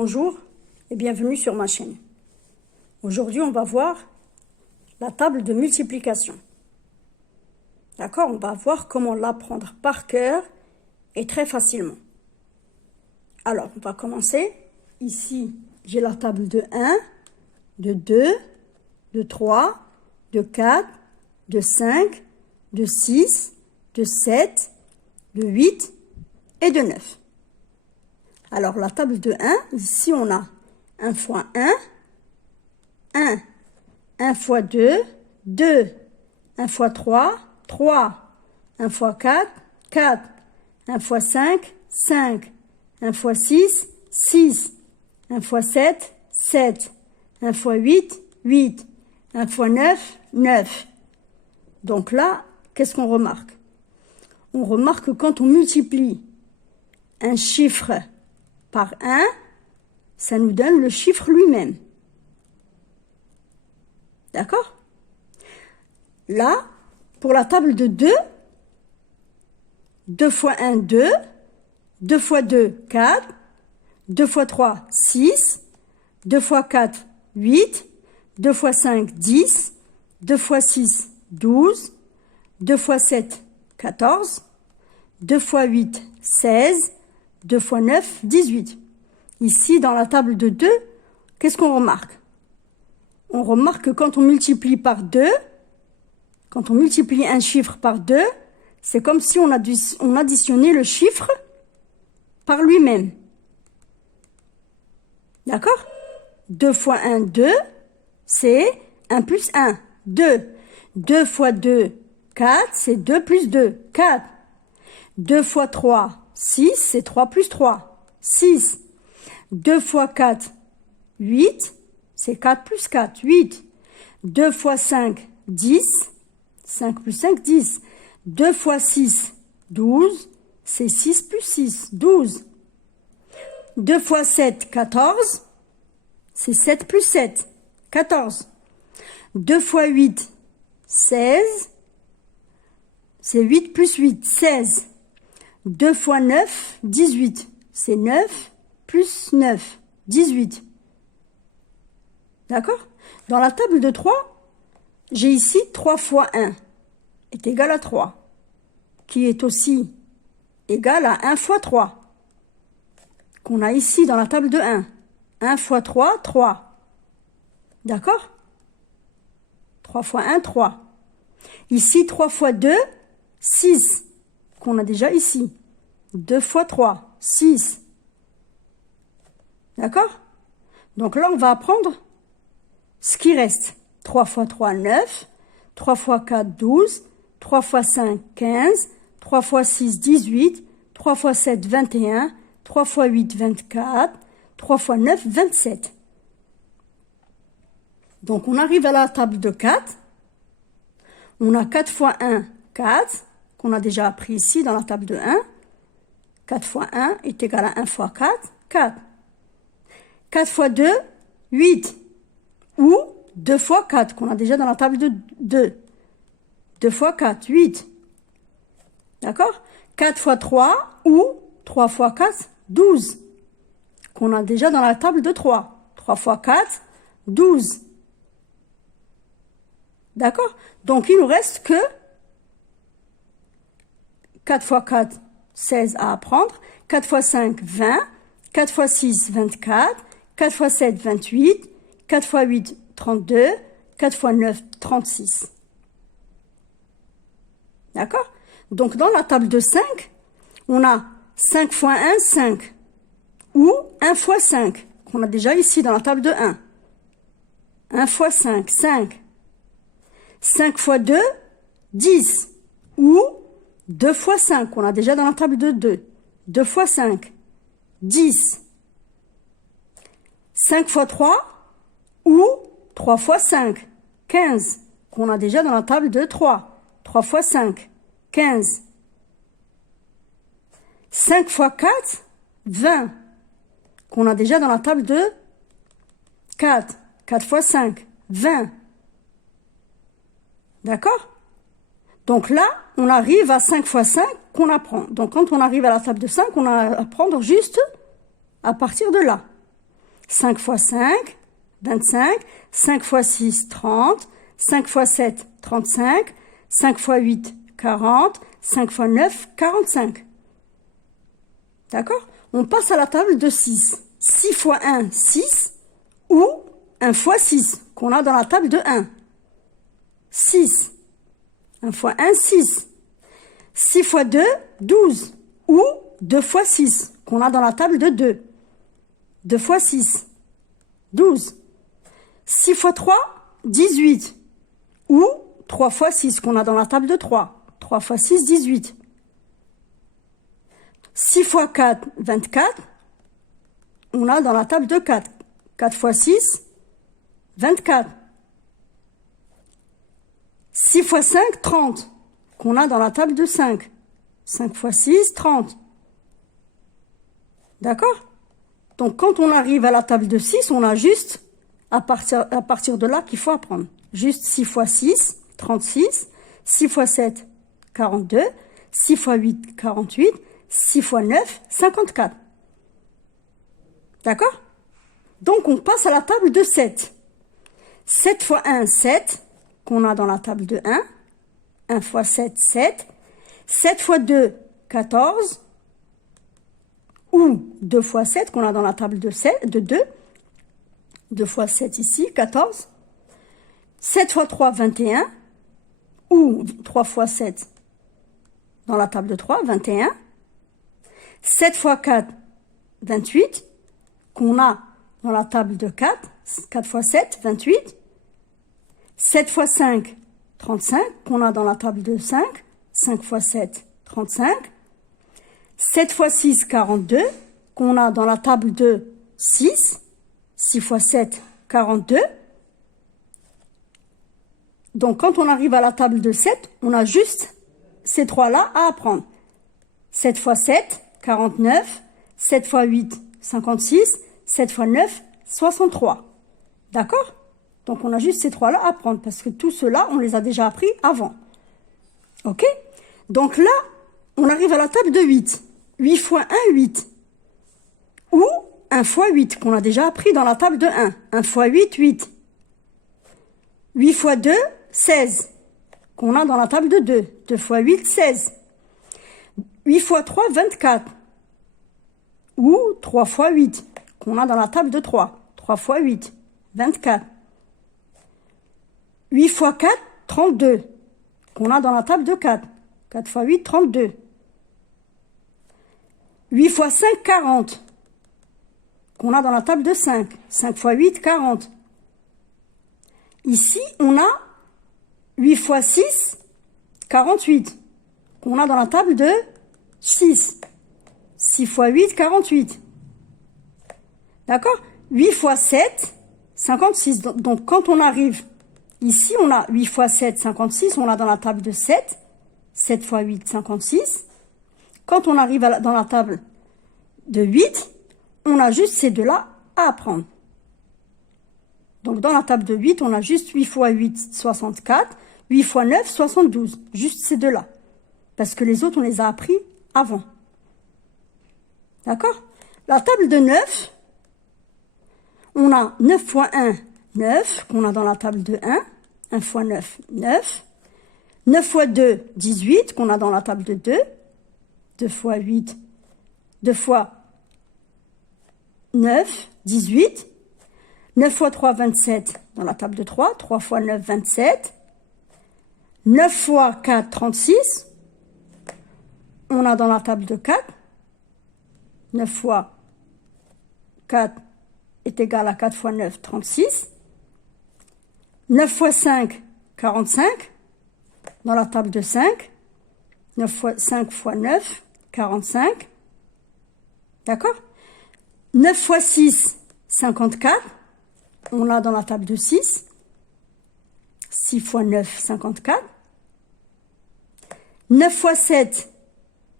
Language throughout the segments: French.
Bonjour et bienvenue sur ma chaîne. Aujourd'hui, on va voir la table de multiplication. D'accord? On va voir comment l'apprendre par cœur et très facilement. Alors, on va commencer. Ici, j'ai la table de 1, de 2, de 3, de 4, de 5, de 6, de 7, de 8 et de 9. Alors, la table de 1, ici, on a 1 fois 1, 1, 1 fois 2, 2, 1 fois 3, 3, 1 fois 4, 4, 1 fois 5, 5, 1 fois 6, 6, 1 fois 7, 7, 1 fois 8, 8, 1 fois 9, 9. Donc là, qu'est-ce qu'on remarque? On remarque que quand on multiplie un chiffre par 1, ça nous donne le chiffre lui-même. D'accord? Là, pour la table de 2, 2 fois 1, 2, 2 fois 2, 4, 2 fois 3, 6, 2 fois 4, 8, 2 fois 5, 10, 2 fois 6, 12, 2 fois 7, 14, 2 fois 8, 16, 2 fois 9, 18. Ici, dans la table de 2, qu'est-ce qu'on remarque? On remarque que quand on multiplie par 2, quand on multiplie un chiffre par 2, c'est comme si on additionnait le chiffre par lui-même. D'accord? 2 fois 1, 2, c'est 1 plus 1, 2. 2 fois 2, 4, c'est 2 plus 2, 4. 2 fois 3, 6, c'est 3 plus 3, 6. 2 fois 4, 8, c'est 4 plus 4, 8. 2 fois 5, 10, 5 plus 5, 10. 2 fois 6, 12, c'est 6 plus 6, 12. 2 fois 7, 14, c'est 7 plus 7, 14. 2 fois 8, 16, c'est 8 plus 8, 16. 2 fois 9, 18, c'est 9 plus 9, 18. D'accord? Dans la table de 3, j'ai ici 3 fois 1 est égal à 3, qui est aussi égal à 1 fois 3, qu'on a ici dans la table de 1. 1 fois 3, 3. D'accord? 3 fois 1, 3. Ici, 3 fois 2, 6, qu'on a déjà ici. 2 fois 3, 6. D'accord? Donc là, on va apprendre ce qui reste. 3 fois 3, 9. 3 fois 4, 12. 3 fois 5, 15. 3 fois 6, 18. 3 fois 7, 21. 3 fois 8, 24. 3 fois 9, 27. Donc, on arrive à la table de 4. On a 4 fois 1, 4, qu'on a déjà appris ici dans la table de 1. 4 fois 1 est égal à 1 fois 4, 4. 4 fois 2, 8. Ou 2 fois 4, qu'on a déjà dans la table de 2. 2 fois 4, 8. D'accord? 4 fois 3 ou 3 fois 4, 12. Qu'on a déjà dans la table de 3. 3 fois 4, 12. D'accord? Donc, il nous reste que 4 fois 4, 16 à apprendre. 4 fois 5, 20. 4 fois 6, 24. 4 fois 7, 28. 4 fois 8, 32. 4 fois 9, 36. D'accord? Donc, dans la table de 5, on a 5 fois 1, 5. Ou 1 fois 5, qu'on a déjà ici dans la table de 1. 1 fois 5, 5. 5 fois 2, 10. Ou 2 fois 5, qu'on a déjà dans la table de 2. 2 fois 5, 10. 5 fois 3, ou 3 fois 5, 15, qu'on a déjà dans la table de 3. 3 fois 5, 15. 5 fois 4, 20, qu'on a déjà dans la table de 4. 4 fois 5, 20. D'accord? Donc là, on arrive à 5 fois 5 qu'on apprend. Donc quand on arrive à la table de 5, on a à apprendre juste à partir de là. 5 fois 5, 25. 5 fois 6, 30. 5 fois 7, 35. 5 fois 8, 40. 5 fois 9, 45. D'accord? On passe à la table de 6. 6 fois 1, 6. Ou 1 fois 6, qu'on a dans la table de 1. 6. 1 fois 1, 6. 6 fois 2, 12. Ou 2 fois 6, qu'on a dans la table de 2. 2 fois 6, 12. 6 fois 3, 18. Ou 3 fois 6, qu'on a dans la table de 3. 3 fois 6, 18. 6 fois 4, 24. On a dans la table de 4. 4 fois 6, 24. 6 fois 5, 30. Qu'on a dans la table de 5. 5 fois 6, 30. D'accord? Donc, quand on arrive à la table de 6, on a juste, à partir de là, qu'il faut apprendre. Juste 6 fois 6, 36. 6 fois 7, 42. 6 fois 8, 48. 6 fois 9, 54. D'accord? Donc, on passe à la table de 7. 7 fois 1, 7, qu'on a dans la table de 1. 1 fois 7, 7. 7 fois 2, 14. Ou 2 fois 7, qu'on a dans la table de 2. 2 fois 7 ici, 14. 7 fois 3, 21. Ou 3 fois 7 dans la table de 3, 21. 7 fois 4, 28. Qu'on a dans la table de 4. 4 fois 7, 28. 7 fois 5, 35. Qu'on a dans la table de 5. 5 fois 7, 35. 7 fois 6, 42. Qu'on a dans la table de 6. 6 fois 7, 42. Donc, quand on arrive à la table de 7, on a juste ces trois-là à apprendre. 7 fois 7, 49. 7 fois 8, 56. 7 fois 9, 63. D'accord? Donc, on a juste ces trois-là à apprendre parce que tout cela, on les a déjà appris avant. OK? Donc là, on arrive à la table de 8. 8 fois 1, 8. Ou 1 fois 8, qu'on a déjà appris dans la table de 1. 1 fois 8, 8. 8 fois 2, 16, qu'on a dans la table de 2. 2 fois 8, 16. 8 fois 3, 24. Ou 3 fois 8, qu'on a dans la table de 3. 3 fois 8, 24. 8 fois 4, 32, qu'on a dans la table de 4. 4 fois 8, 32. 8 fois 5, 40, qu'on a dans la table de 5. 5 fois 8, 40. Ici, on a 8 fois 6, 48, qu'on a dans la table de 6. 6 fois 8, 48. D'accord? 8 fois 7, 56. Donc, quand on arrive ici, on a 8 fois 7, 56. On l'a dans la table de 7. 7 fois 8, 56. Quand on arrive dans la table de 8, on a juste ces deux-là à apprendre. Donc, dans la table de 8, on a juste 8 fois 8, 64. 8 fois 9, 72. Juste ces deux-là. Parce que les autres, on les a appris avant. D'accord? La table de 9, on a 9 fois 1, 9, qu'on a dans la table de 1. 1 fois 9, 9. 9 fois 2, 18, qu'on a dans la table de 2. 2 fois 8, 2 fois 9, 18. 9 fois 3, 27, dans la table de 3. 3 fois 9, 27. 9 fois 4, 36. On a dans la table de 4. 9 fois 4 est égal à 4 fois 9, 36. 9 fois 5, 45. Dans la table de 5. 9 fois 5 fois 9, 45. D'accord? 9 fois 6, 54. On l'a dans la table de 6. 6 fois 9, 54. 9 fois 7,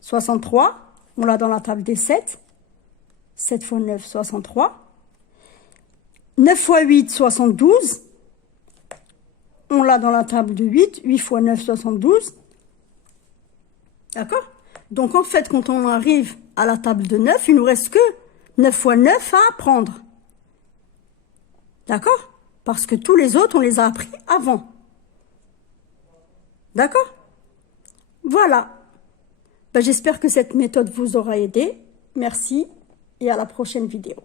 63. On l'a dans la table des 7. 7 fois 9, 63. 9 fois 8, 72. On l'a dans la table de 8. 8 fois 9, 72. D'accord? Donc, en fait, quand on arrive à la table de 9, il nous reste que 9 fois 9 à apprendre. D'accord? Parce que tous les autres, on les a appris avant. D'accord? Voilà. Ben, j'espère que cette méthode vous aura aidé. Merci et à la prochaine vidéo.